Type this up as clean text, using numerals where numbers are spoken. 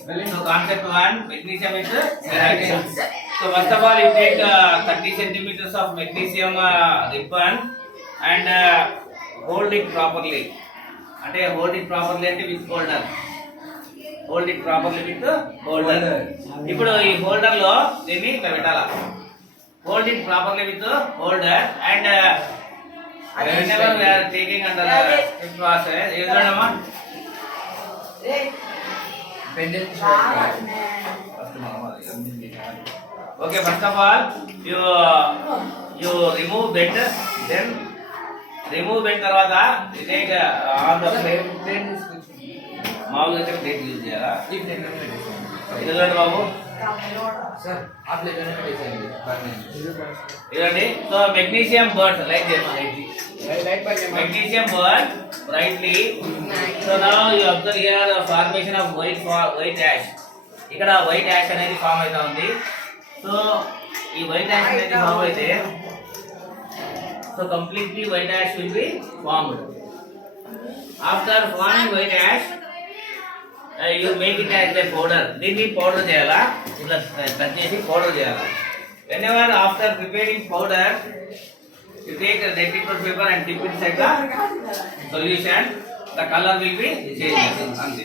So concept one, magnesium is ferrite. So first of all, you take 30 centimeters of magnesium ribbon and hold it properly. అంటే hold it properly అంటే with holder. Hold it properly with holder. ఇప్పుడు ఈ holder లో దీన్ని ఇట్లా పెట్టాలా. Hold it properly with holder and whenever we are taking under fifth process, ఏదైనా okay, first of all you remove bend, then remove bend తర్వాత you take on the plate మామూలుగా అయితే ప్లేట్ యూజ్ చేయాలా ఇదండి బాబు సార్ ఆ plate అనే పెట్టేసేయండి ఇదండి so magnesium burn like magnesium burn brightly. So now you observe here the formation of white ash. ఇక్కడ white ash అనేది ఫామ్ అవుతా ఉంది. సో ఈ white ash అనేది ఫామ్ అయితే so completely white ash will be formed. After forming white ash you make it as a powder. దీన్ని powder చేయాలా ఇట్లా కట్ చేసి పౌడర్ చేయాలా. Whenever after preparing powder you take a detector paper and dip inside the solution, the color will be changed.